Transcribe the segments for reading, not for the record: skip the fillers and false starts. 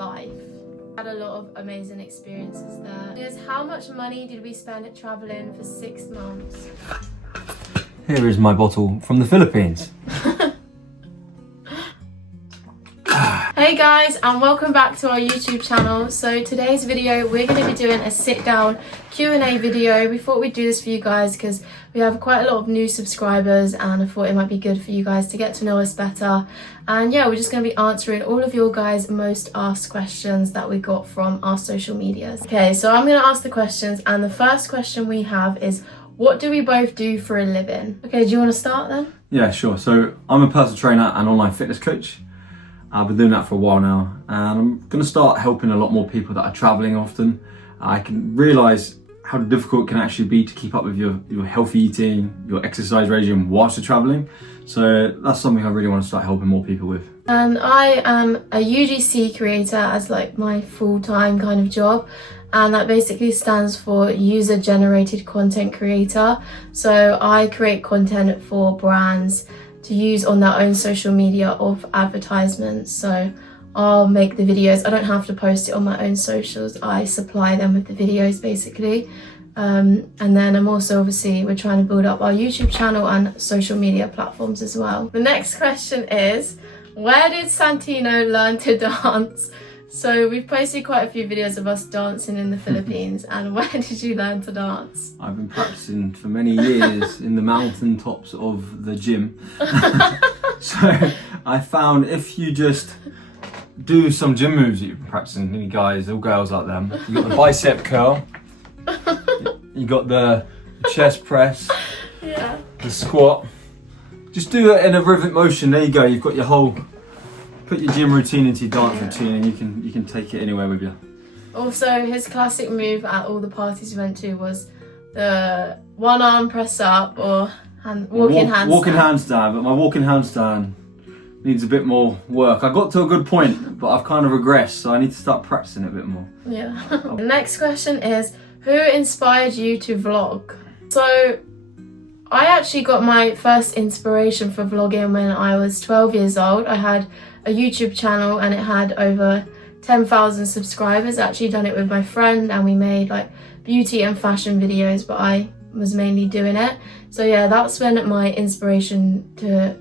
life. Had a lot of amazing experiences there. Is how much money did we spend traveling for 6 months? Here is my bottle from the Philippines. Hey guys, and welcome back to our YouTube channel. So today's video we're going to be doing a sit down Q&A video. We thought we'd do this for you guys because we have quite a lot of new subscribers and I thought it might be good for you guys to get to know us better. And yeah, we're just going to be answering all of your guys' most asked questions that we got from our social medias. Okay, so I'm going to ask the questions, and the first question we have is, what do we both do for a living? Okay, do you want to start then? Yeah, sure. So I'm a personal trainer and online fitness coach. I've been doing that for a while now, and I'm going to start helping a lot more people that are traveling often. I can realise how difficult it can actually be to keep up with your healthy eating, your exercise regime whilst you're traveling. So that's something I really want to start helping more people with. And I am a UGC creator as like my full-time kind of job. And that basically stands for user generated content creator. So I create content for brands to use on their own social media of advertisements. So I'll make the videos. I don't have to post it on my own socials. I supply them with the videos basically. And then I'm also we're trying to build up our YouTube channel and social media platforms as well. The next question is, where did Santino learn to dance? So we've posted quite a few videos of us dancing in the Philippines, and where did you learn to dance? I've been practicing for many years in the mountain tops of the gym. So I found if you just do some gym moves that you've been practicing, any guys or girls out there, you got the bicep curl, you got the chest press, Yeah. the squat. Just do it in a rhythmic motion. There you go. You've got your whole. Put your gym routine into your dance routine, and you can take it anywhere with you. Also, his classic move at all the parties we went to was the one arm press up or walking handstand. Walking handstand, but my walking handstand needs a bit more work. I got to a good point, but I've kind of regressed, so I need to start practicing it a bit more. Yeah. The next question is, who inspired you to vlog? So I actually got my first inspiration for vlogging when I was 12 years old. I had a YouTube channel and it had over 10,000 subscribers. I actually done it with my friend and we made like beauty and fashion videos, but I was mainly doing it. So yeah, that's when my inspiration for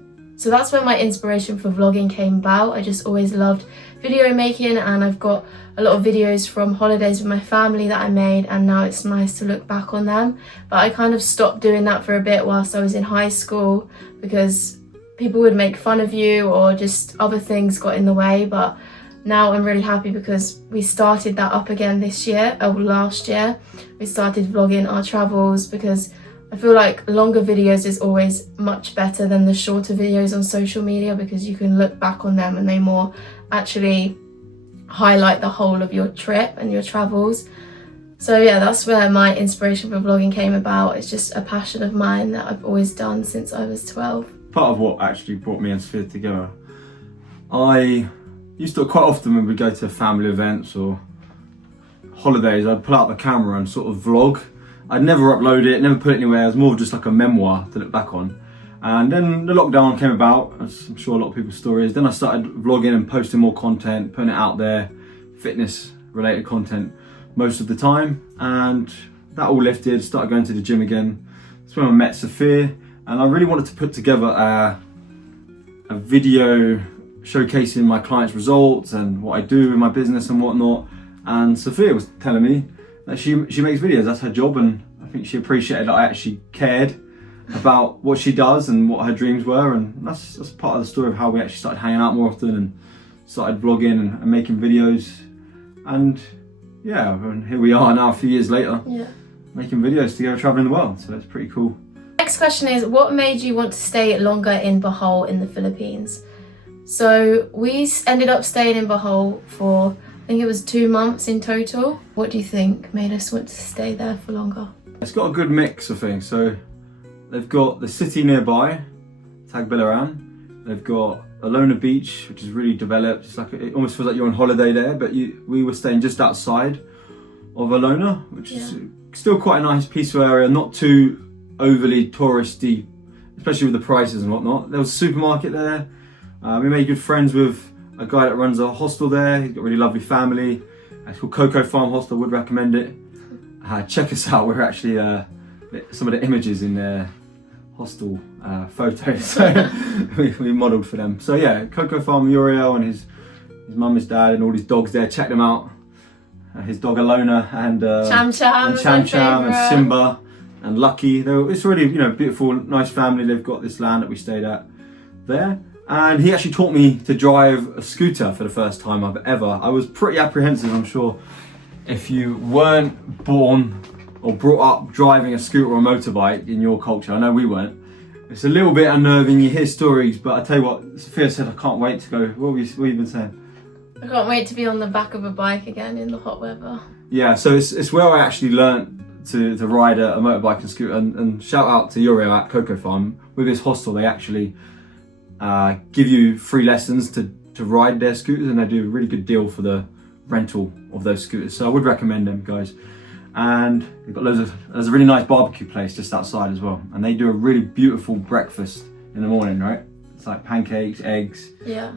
vlogging came about. I just always loved video making, and I've got a lot of videos from holidays with my family that I made, and now it's nice to look back on them. But I kind of stopped doing that for a bit whilst I was in high school because people would make fun of you or just other things got in the way. But now I'm really happy because we started that up again last year. We started vlogging our travels because I feel like longer videos is always much better than the shorter videos on social media because you can look back on them and they more actually highlight the whole of your trip and your travels. So yeah, that's where my inspiration for vlogging came about. It's just a passion of mine that I've always done since I was 12. Part of what actually brought me and Sophia together, I used to quite often when we go to family events or holidays, I'd pull out the camera and sort of vlog. I'd never upload it, never put it anywhere. It was more of just like a memoir to look back on. And then the lockdown came about, as I'm sure a lot of people's stories. Then I started vlogging and posting more content, putting it out there, fitness related content most of the time. And that all lifted, started going to the gym again. That's when I met Sophia. And I really wanted to put together a video showcasing my clients' results and what I do in my business and whatnot. And Sophia was telling me that she makes videos, that's her job, and I think she appreciated that I actually cared about what she does and what her dreams were, and that's part of the story of how we actually started hanging out more often and started vlogging and making videos. And yeah, and here we are now a few years later, making videos together traveling the world, so it's pretty cool. Next question is, what made you want to stay longer in Bohol in the Philippines? So we ended up staying in Bohol for, I think it was 2 months in total. What do you think made us want to stay there for longer? It's got a good mix of things. So they've got the city nearby, Tagbilaran. They've got Alona Beach, which is really developed. It's like, it almost feels like you're on holiday there, but we were staying just outside of Alona, which is still quite a nice, peaceful area, not too overly touristy, especially with the prices and whatnot. There was a supermarket there. We made good friends with a guy that runs a hostel there. He's got a really lovely family. It's called Cocoa Farm Hostel. Would recommend it. Check us out. We're actually some of the images in their hostel photos. So we modelled for them. So yeah, Cocoa Farm, Uriel and his mum, his dad, and all his dogs there. Check them out. His dog Alona and Cham Cham and Simba and Lucky. It's really, you know, beautiful, nice family. They've got this land that we stayed at there. And he actually taught me to drive a scooter for the first time I've ever. I was pretty apprehensive, I'm sure. If you weren't born or brought up driving a scooter or a motorbike in your culture, I know we weren't. It's a little bit unnerving, you hear stories, but I tell you what, Sophia said, I can't wait to go. What have you been saying? I can't wait to be on the back of a bike again in the hot weather. Yeah, so it's where I actually learnt to ride a motorbike and scooter. And shout out to Uriel at Cocoa Farm. With this hostel, they actually give you free lessons to ride their scooters, and they do a really good deal for the rental of those scooters. So I would recommend them, guys. And they've got there's a really nice barbecue place just outside as well. And they do a really beautiful breakfast in the morning, right? It's like pancakes, eggs. Yeah.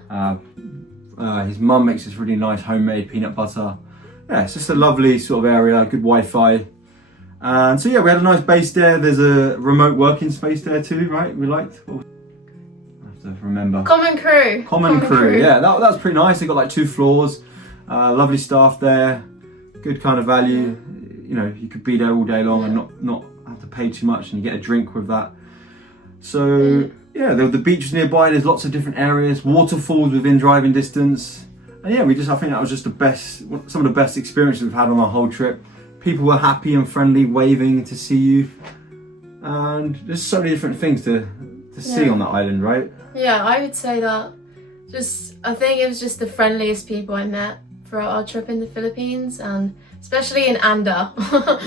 His mum makes this really nice homemade peanut butter. Yeah, it's just a lovely sort of area, good Wi-Fi. And so yeah, we had a nice base there. There's a remote working space there too, right? We liked. I have to remember. Common crew. Common crew. Yeah, that was pretty nice. They got like 2 floors. Lovely staff there. Good kind of value. You know, you could be there all day long and not have to pay too much, and you get a drink with that. So yeah, the beach is nearby. There's lots of different areas, waterfalls within driving distance. And yeah, I think that was just some of the best experiences we've had on our whole trip. People were happy and friendly, waving to see you. And there's so many different things to see on that island, right? Yeah, I would say that. I think it was just the friendliest people I met throughout our trip in the Philippines, and especially in Anda.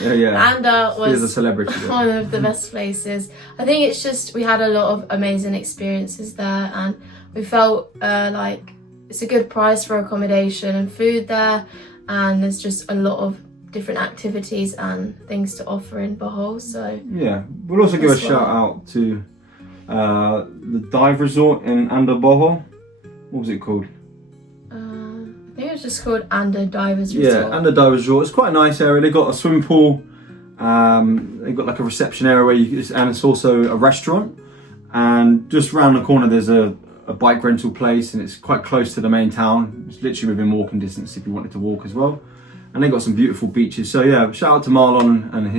Yeah. Anda was a celebrity, one of the best places. I think it's just we had a lot of amazing experiences there, and we felt like it's a good price for accommodation and food there, and there's just a lot of different activities and things to offer in Bohol. So yeah, we'll also give a shout out to the dive resort in Anda Bohol. What was it called? I think it was just called Anda Divers Resort. Yeah, Anda Divers Resort. It's quite a nice area. They got a swimming pool. They've got like a reception area and it's also a restaurant. And just around the corner, there's a bike rental place, and it's quite close to the main town. It's literally within walking distance if you wanted to walk as well. And they got some beautiful beaches. So yeah, shout out to Marlon and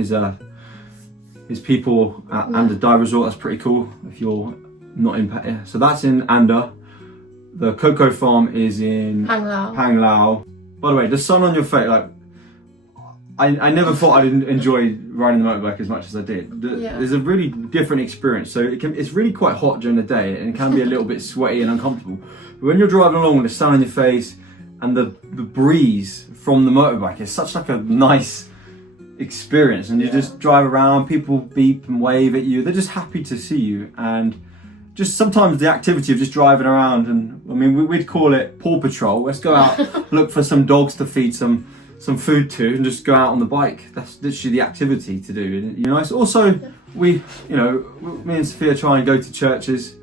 his people at Anda Dive Resort. That's pretty cool if you're not in. So that's in Anda. The Cocoa Farm is in Phang Lao. By the way, the sun on your face, like I never thought I'd enjoy riding the motorbike as much as I did. There's a really different experience. So it's really quite hot during the day, and it can be a little bit sweaty and uncomfortable. But when you're driving along with the sun on your face and the breeze from the motorbike, it's such like a nice experience. And you just drive around, people beep and wave at you. They're just happy to see you. And just sometimes the activity of just driving around, and I mean, we'd call it Paw Patrol. Let's go out, look for some dogs to feed some food to, and just go out on the bike. That's literally the activity to do. You know, it's also me and Sophia try and go to churches,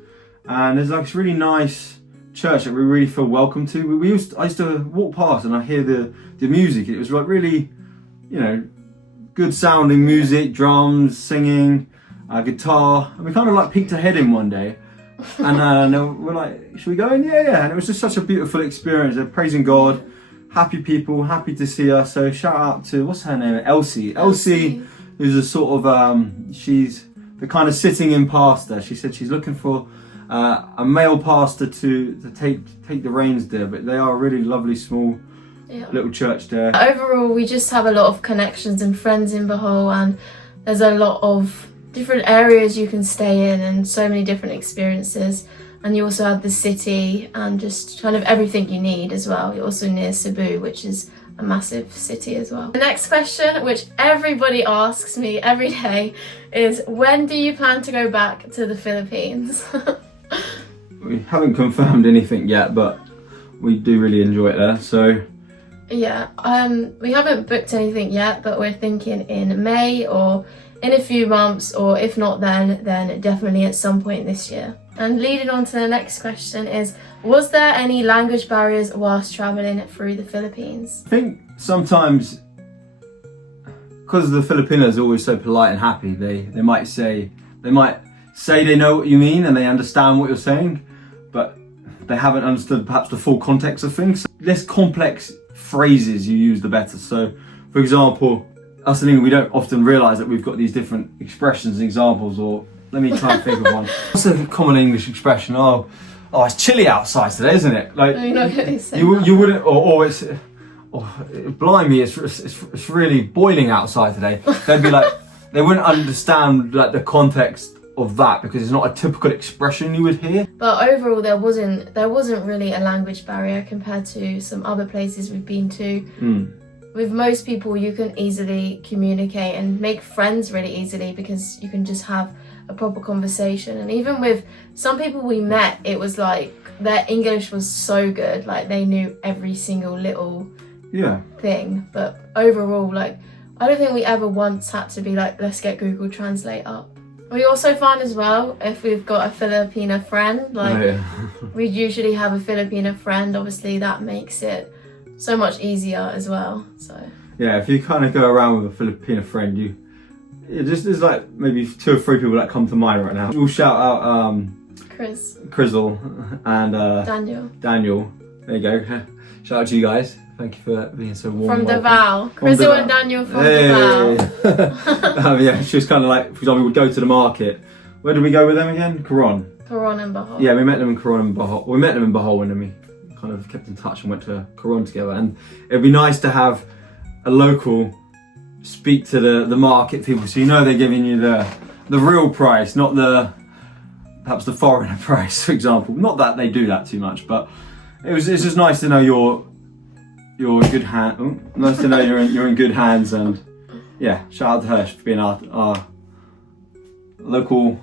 and there's like this really nice church that we really feel welcome to. I used to walk past and I hear the music. It was like really, you know, good sounding music, drums, singing, guitar, and we kind of like peeked ahead in one day. And we're like, should we go in? Yeah. And it was just such a beautiful experience. They're praising God, happy people, happy to see us. So shout out to, what's her name? Elsie, who's a sort of, she's the kind of sitting in pastor. She said she's looking for a male pastor to take the reins there. But they are a really lovely, small little church there. Overall, we just have a lot of connections and friends in Bohol, and there's a lot of different areas you can stay in and so many different experiences. And you also have the city and just kind of everything you need as well. You're also near Cebu, which is a massive city as well. The next question, which everybody asks me every day, is when do you plan to go back to the Philippines? We haven't confirmed anything yet, but we do really enjoy it there, so yeah, we haven't booked anything yet, but we're thinking in May or in a few months, or if not then definitely at some point this year. And leading on to the next question is, Was there any language barriers whilst travelling through the Philippines? I think sometimes, because the Filipinos are always so polite and happy, they might say they know what you mean and they understand what you're saying, but they haven't understood perhaps the full context of things. So less complex phrases you use, the better. So, for example, us in England, we don't often realise that we've got these different expressions and examples. Or let me try and think of one. What's a common English expression? Oh, it's chilly outside today, isn't it? Like, No, you're not going to say you wouldn't, or it's, blimey, it's really boiling outside today. They'd be like, they wouldn't understand like the context of that because it's not a typical expression you would hear. But overall, there wasn't really a language barrier compared to some other places we've been to. With most people, you can easily communicate and make friends really easily because you can just have a proper conversation. And even with some people we met, it was like their English was so good, like they knew every single little thing. But overall, like, I don't think we ever once had to be like, let's get Google Translate up. We also find as well, if we've got a Filipino friend, like we'd usually have a Filipino friend, obviously that makes it so much easier as well. So yeah, if you kind of go around with a Filipino friend, there's like maybe 2 or 3 people that come to mind right now. We'll shout out Crizzle and Daniel. There you go. Shout out to you guys. Thank you for being so warm. From Davao. Crizzle and Daniel from Davao. Yeah, she was kind of like, for example, we'd go to the market. Where did we go with them again? Coron and Bohol. Yeah, we met them in Coron and Bohol. We met them in Bohol and then we kind of kept in touch and went to Coron together. And it'd be nice to have a local speak to the market people, so you know they're giving you the real price, not perhaps the foreigner price, for example. Not that they do that too much, but it's just nice to know you're in good hands. Nice to know you're in good hands, and yeah, shout out to Hirsch for being our local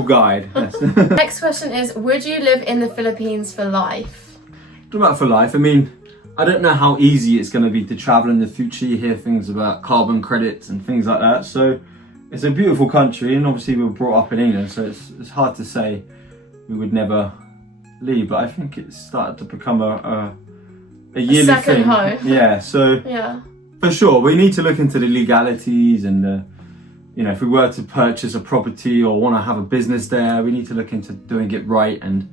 guide. Yes. Next question is: would you live in the Philippines for life? Talking about for life, I mean, I don't know how easy it's going to be to travel in the future. You hear things about carbon credits and things like that. So it's a beautiful country, and obviously we were brought up in England, so it's hard to say we would never leave. But I think it's started to become a yearly second thing. home. Yeah. So yeah, for sure, we need to look into the legalities and if we were to purchase a property or want to have a business there, we need to look into doing it right and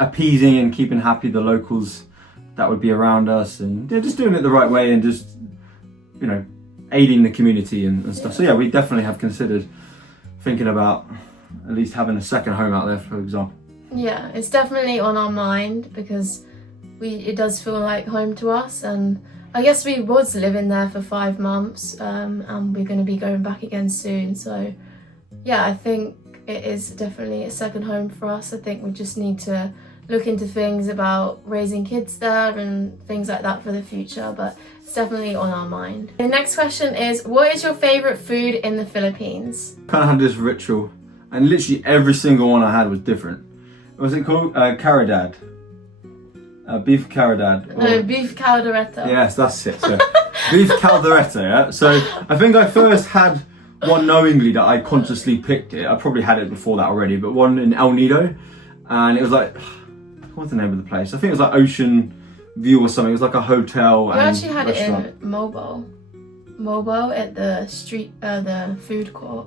appeasing and keeping happy the locals that would be around us, and just doing it the right way and just aiding the community and stuff. So yeah, we definitely have considered thinking about at least having a second home out there, for example. Yeah, it's definitely on our mind because it does feel like home to us, and I guess we was living there for 5 months, and we're going to be going back again soon. So yeah, I think it is definitely a second home for us. I think we just need to look into things about raising kids there and things like that for the future, but it's definitely on our mind. The next question is, what is your favourite food in the Philippines? Kind of had this ritual, and literally every single one I had was different. What's it called? Caridad. Beef caridad. No, beef caldereta. Yes, that's it. So, beef caldereta, yeah? So I think I first had one knowingly that I consciously picked it. I probably had it before that already, but one in El Nido, and it was like, what's the name of the place? I think it was like Ocean View or something. It was like a hotel and actually had restaurant. it in Mobile at the street, the food court.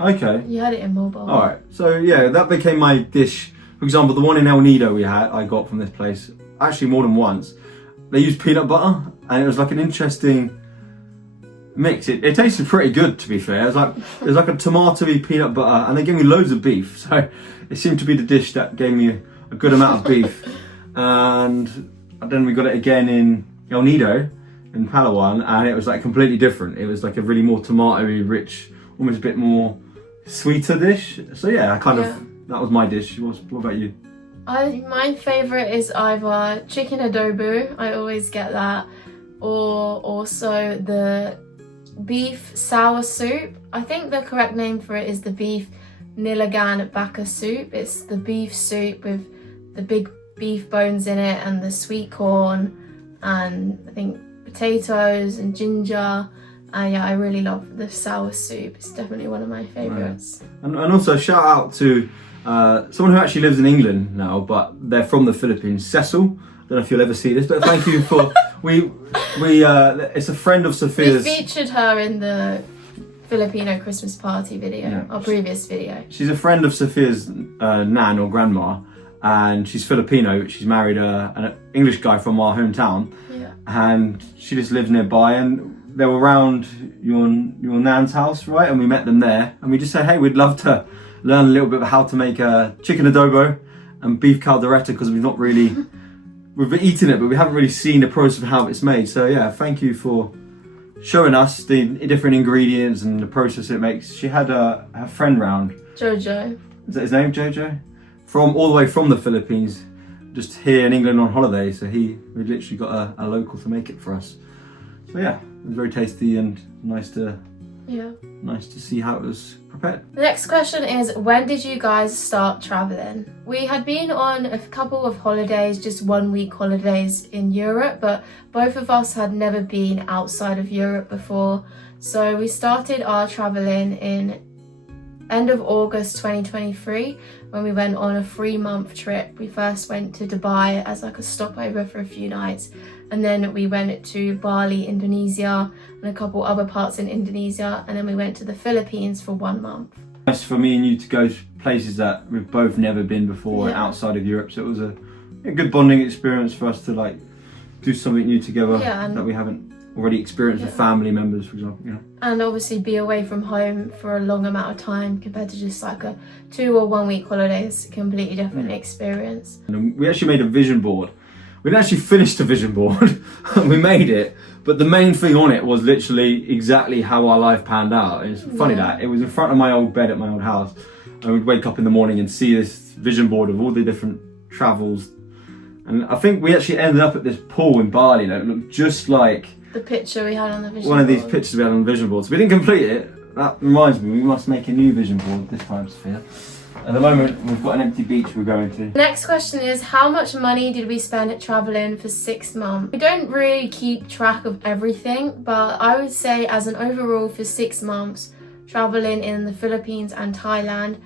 Okay. You had it in Mobile. All right. So yeah, that became my dish. For example, the one in El Nido I got from this place, actually more than once. They used peanut butter, and it was like an interesting mix. It tasted pretty good, to be fair. It was like a tomatoey peanut butter, and they gave me loads of beef. So it seemed to be the dish that gave me a good amount of beef. And then we got it again in El Nido, in Palawan, and it was like completely different. It was like a really more tomatoey, rich, almost a bit more sweeter dish. So yeah, that was my dish. What about you? My favourite is either chicken adobo, I always get that, or also the beef sour soup. I think the correct name for it is the beef nilagan baka soup. It's the beef soup with the big beef bones in it and the sweet corn and I think potatoes and ginger. Yeah, I really love the sour soup. It's definitely one of my favourites. Right. And also shout out to someone who actually lives in England now, but they're from the Philippines. Cecil, I don't know if you'll ever see this, but thank you for it's a friend of Sophia's. We featured her in the Filipino Christmas party video, our previous video. She's a friend of Sophia's nan or grandma, and she's Filipino. She's married an English guy from our hometown, and she just lives nearby. And they were around your nan's house, right? And we met them there, and we just said, hey, we'd love to learn a little bit about how to make a chicken adobo and beef caldereta, because we've been eating it, but we haven't really seen the process of how it's made. So yeah, thank you for showing us the different ingredients and the process it makes. She had her friend round. Jojo. Is that his name, Jojo? All the way from the Philippines, just here in England on holiday. So we literally got a local to make it for us. So yeah, it was very tasty and nice to see how it was prepared. The next question is, when did you guys start traveling? We had been on a couple of holidays, just 1 week holidays in Europe, but both of us had never been outside of Europe before. So we started our traveling in end of August 2023 when we went on a 3-month trip. We first went to Dubai as like a stopover for a few nights, and then we went to Bali, Indonesia, and a couple other parts in Indonesia, and then we went to the Philippines for 1 month. Nice for me and you to go to places that we've both never been before outside of Europe, so it was a good bonding experience for us to like do something new together that we haven't already experienced with family members, for example. And obviously be away from home for a long amount of time compared to just like a 2 or 1 week holiday is a completely different experience. And we actually made a vision board. We didn't actually finish the vision board. We made it, but the main thing on it was literally exactly how our life panned out. It's funny that it was in front of my old bed at my old house, and we'd wake up in the morning and see this vision board of all the different travels. And I think we actually ended up at this pool in Bali that looked just like the picture we had on the vision board. One of these pictures we had on the vision board. So we didn't complete it. That reminds me, we must make a new vision board this time, Sophia. At the moment, we've got an empty beach we're going to. The next question is, how much money did we spend traveling for 6 months? We don't really keep track of everything, but I would say as an overall for 6 months, traveling in the Philippines and Thailand,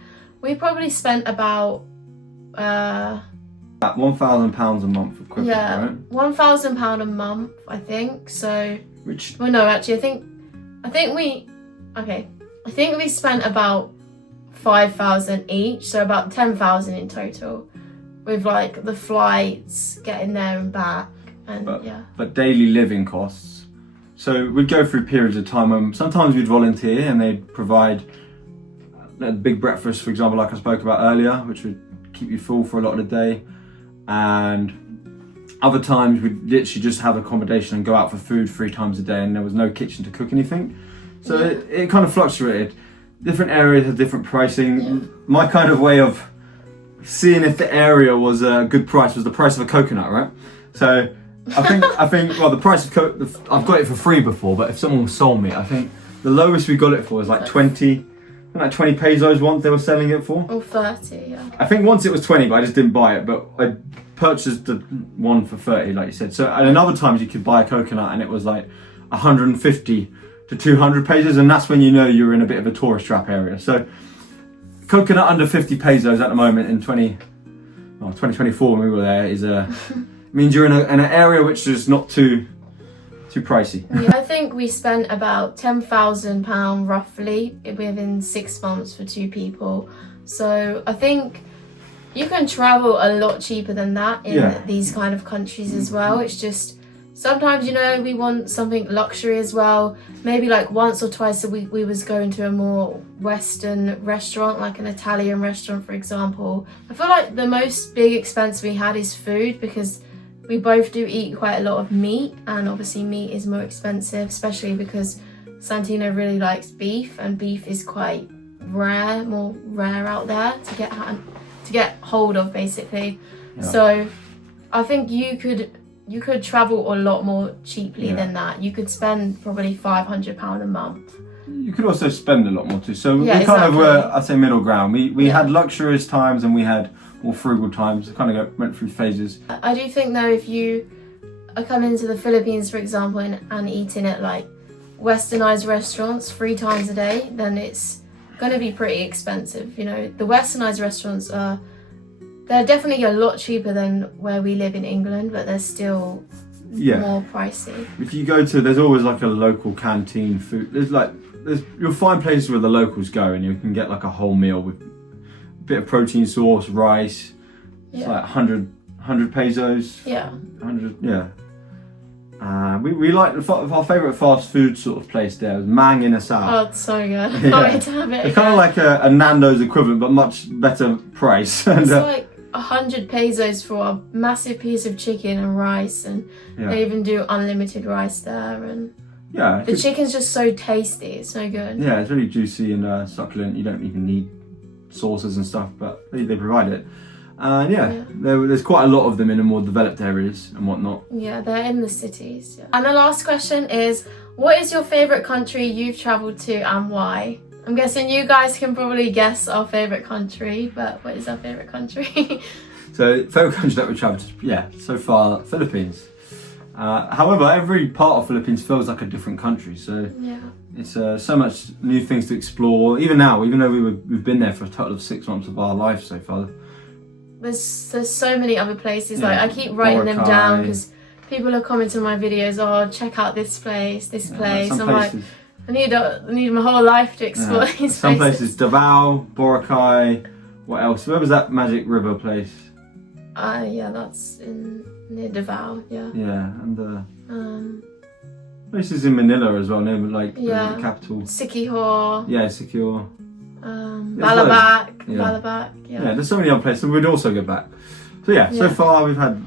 we probably spent about £1,000 a month equivalent, right? £1,000 a month, I think. So, well, no, actually, I think we spent about 5,000 each, so about 10,000 in total, with like the flights, getting there and back, and But daily living costs. So we'd go through periods of time when sometimes we'd volunteer and they'd provide a big breakfast, for example, like I spoke about earlier, which would keep you full for a lot of the day. And other times we'd literally just have accommodation and go out for food 3 times a day, and there was no kitchen to cook anything. So it kind of fluctuated. Different areas have different pricing. My kind of way of seeing if the area was a good price was the price of a coconut, right? So I think well, the price of I've got it for free before, but if someone sold me, I think the lowest we got it for was like 20 pesos once they were selling it for. Or 30, yeah. I think once it was 20, but I just didn't buy it. But I purchased the one for 30, like you said. So, and then other times you could buy a coconut and it was like 150 to 200 pesos, and that's when you know you're in a bit of a tourist trap area. So, coconut under 50 pesos at the moment in 2024 when we were there is means you're in an area which is not too pricey. I think we spent about £10,000 roughly within 6 months for 2 people. So I think you can travel a lot cheaper than that in these kind of countries as well. It's just sometimes, we want something luxury as well. Maybe like once or twice a week we was going to a more Western restaurant, like an Italian restaurant, for example. I feel like the most big expense we had is food, because we both do eat quite a lot of meat, and obviously meat is more expensive, especially because Santino really likes beef, and beef is quite more rare out there to get hold of, basically. Yeah. So I think you could travel a lot more cheaply than that. You could spend probably £500 a month. You could also spend a lot more too. So we kind of were, I'd say, middle ground. We had luxurious times and we had more frugal times. Kind of went through phases. I do think though, if you are coming to the Philippines, for example, and eating at like westernized restaurants 3 times a day, then it's going to be pretty expensive. You know, the westernized restaurants they're definitely a lot cheaper than where we live in England, but they're still more pricey. If you go to, there's always like a local canteen food. You'll find places where the locals go and you can get like a whole meal with a bit of protein sauce, rice. It's like 100 pesos. Yeah. 100, yeah. We like our favourite fast food sort of place there was Mang in Asal. Oh, it's so good. I can't wait to have it. It's kind of like a Nando's equivalent, but much better price. It's like 100 pesos for a massive piece of chicken and rice, and they even do unlimited rice there, and the chicken's just so tasty. It's so good. Yeah, it's really juicy and succulent. You don't even need sauces and stuff, but they provide it. There's quite a lot of them in the more developed areas and whatnot. Yeah, they're in the cities. Yeah. And the last question is, what is your favourite country you've travelled to and why? I'm guessing you guys can probably guess our favourite country, but what is our favourite country? So, favourite country that we've travelled to, so far, Philippines. However, every part of Philippines feels like a different country, so it's so much new things to explore. Even now, even though we've been there for a total of 6 months of our life so far. There's so many other places. Like I keep writing them down because people are commenting on my videos. Oh, check out this place, this place. I'm like, I need my whole life to explore these places. Some places, Davao, Boracay. What else? Where was that magic river place? That's near Davao. Yeah. Yeah, and places in Manila as well, near the capital. Siquijor. Yeah, Siquijor. Balabac. Yeah, there's so many other places we'd also go back. So so far we've had,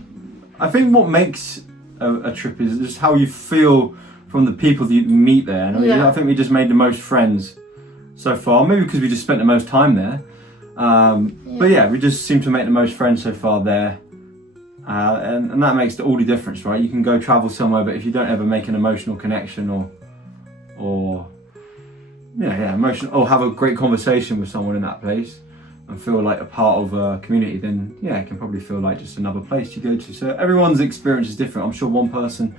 I think what makes a trip is just how you feel from the people that you meet there. And I think we just made the most friends so far, maybe because we just spent the most time there. But we just seem to make the most friends so far there. And that makes all the difference, right? You can go travel somewhere, but if you don't ever make an emotional connection or emotional, or have a great conversation with someone in that place and feel like a part of a community, then it can probably feel like just another place you go to. So everyone's experience is different. I'm sure one person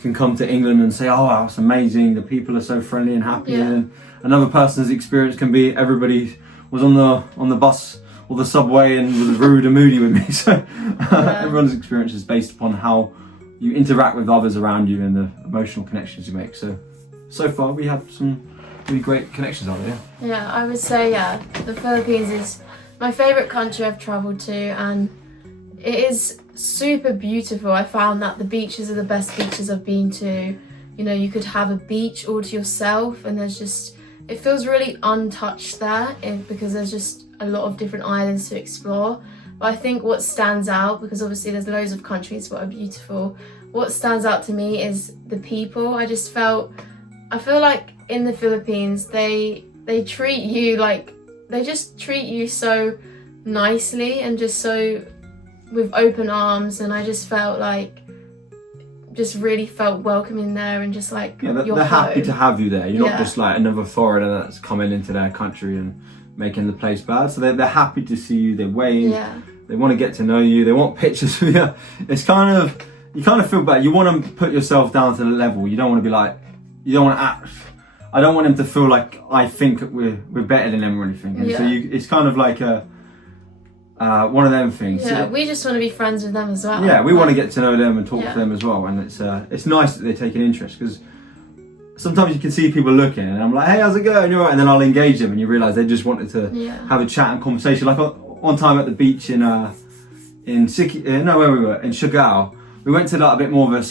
can come to England and say, oh wow, it's amazing, the people are so friendly and happy, and another person's experience can be everybody was on the bus or the subway and was rude and moody with me. So everyone's experience is based upon how you interact with others around you and the emotional connections you make. So far we have some really great connections out there. Yeah, I would say the Philippines is my favourite country I've travelled to, and it is super beautiful. I found that the beaches are the best beaches I've been to. You know, you could have a beach all to yourself, and it feels really untouched there because there's just a lot of different islands to explore. But I think what stands out, because obviously there's loads of countries that are beautiful, what stands out to me is the people. I feel like in the Philippines, they treat you they just treat you so nicely and just so with open arms, and I just felt really felt welcome in there, and just like they're happy to have you there. You're not just like another foreigner that's coming into their country and making the place bad. So they're happy to see you. They wave. They want to get to know you. They want pictures with you. It's you kind of feel bad. You want to put yourself down to the level. You don't want to be like, you don't want to act. I don't want them to feel like I think we're better than them or anything. And so it's kind of like one of them things. Yeah, we just want to be friends with them as well. Yeah, we want to get to know them and talk to them as well. And it's nice that they take an interest, because sometimes you can see people looking and I'm like, hey, how's it going? You're right. And then I'll engage them and you realise they just wanted to have a chat and conversation. Like one time at the beach in Siargao. We went to a bit more of a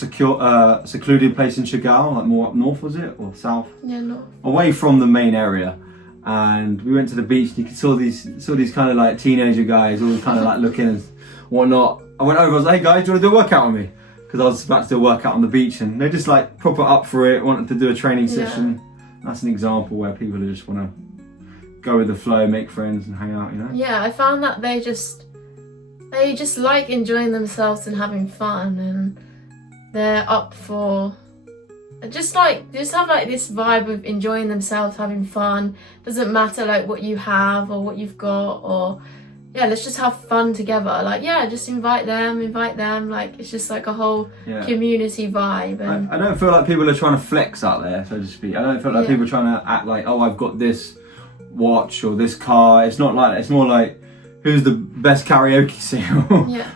secluded place in Siargao, like more up north, was it? Or south? Yeah, north. Away from the main area. And we went to the beach and you saw these kind of like teenager guys, all kind of like looking and whatnot. I went over, I was like, hey guys, do you want to do a workout with me? Because I was about to do a workout on the beach, and they're just like proper up for it, wanted to do a training session. That's an example where people just want to go with the flow, make friends and hang out, you know? Yeah, I found that they just like enjoying themselves and having fun, and they're up for just have like this vibe of enjoying themselves, having fun. Doesn't matter like what you have or what you've got, or let's just have fun together. Like just invite them. Like it's just like a whole community vibe. And I don't feel like people are trying to flex out there, so to speak. I don't feel like people are trying to act like, oh, I've got this watch or this car. It's not like that. It's more like who's the best karaoke singer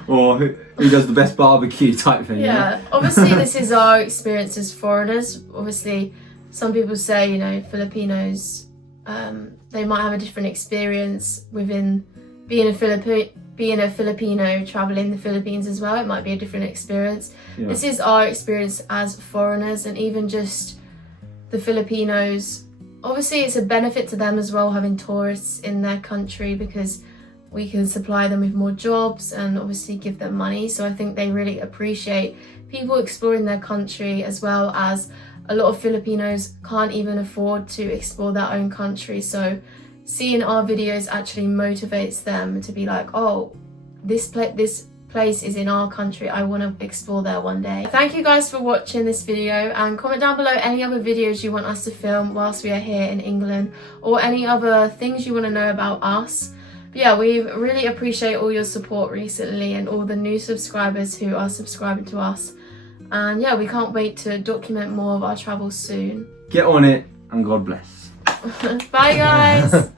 or who does the best barbecue type thing. Yeah, obviously this is our experience as foreigners. Obviously some people say, you know, Filipinos, they might have a different experience within being a Filipino traveling the Philippines as well. It might be a different experience. Yeah. This is our experience as foreigners, and even just the Filipinos, obviously it's a benefit to them as well having tourists in their country, because we can supply them with more jobs and obviously give them money. So I think they really appreciate people exploring their country, as well as a lot of Filipinos can't even afford to explore their own country. So seeing our videos actually motivates them to be like, oh, this place is in our country, I want to explore there one day. Thank you guys for watching this video, and comment down below any other videos you want us to film whilst we are here in England, or any other things you want to know about us. But yeah, we really appreciate all your support recently and all the new subscribers who are subscribing to us. And yeah, we can't wait to document more of our travels soon. Get on it, and God bless. Bye guys!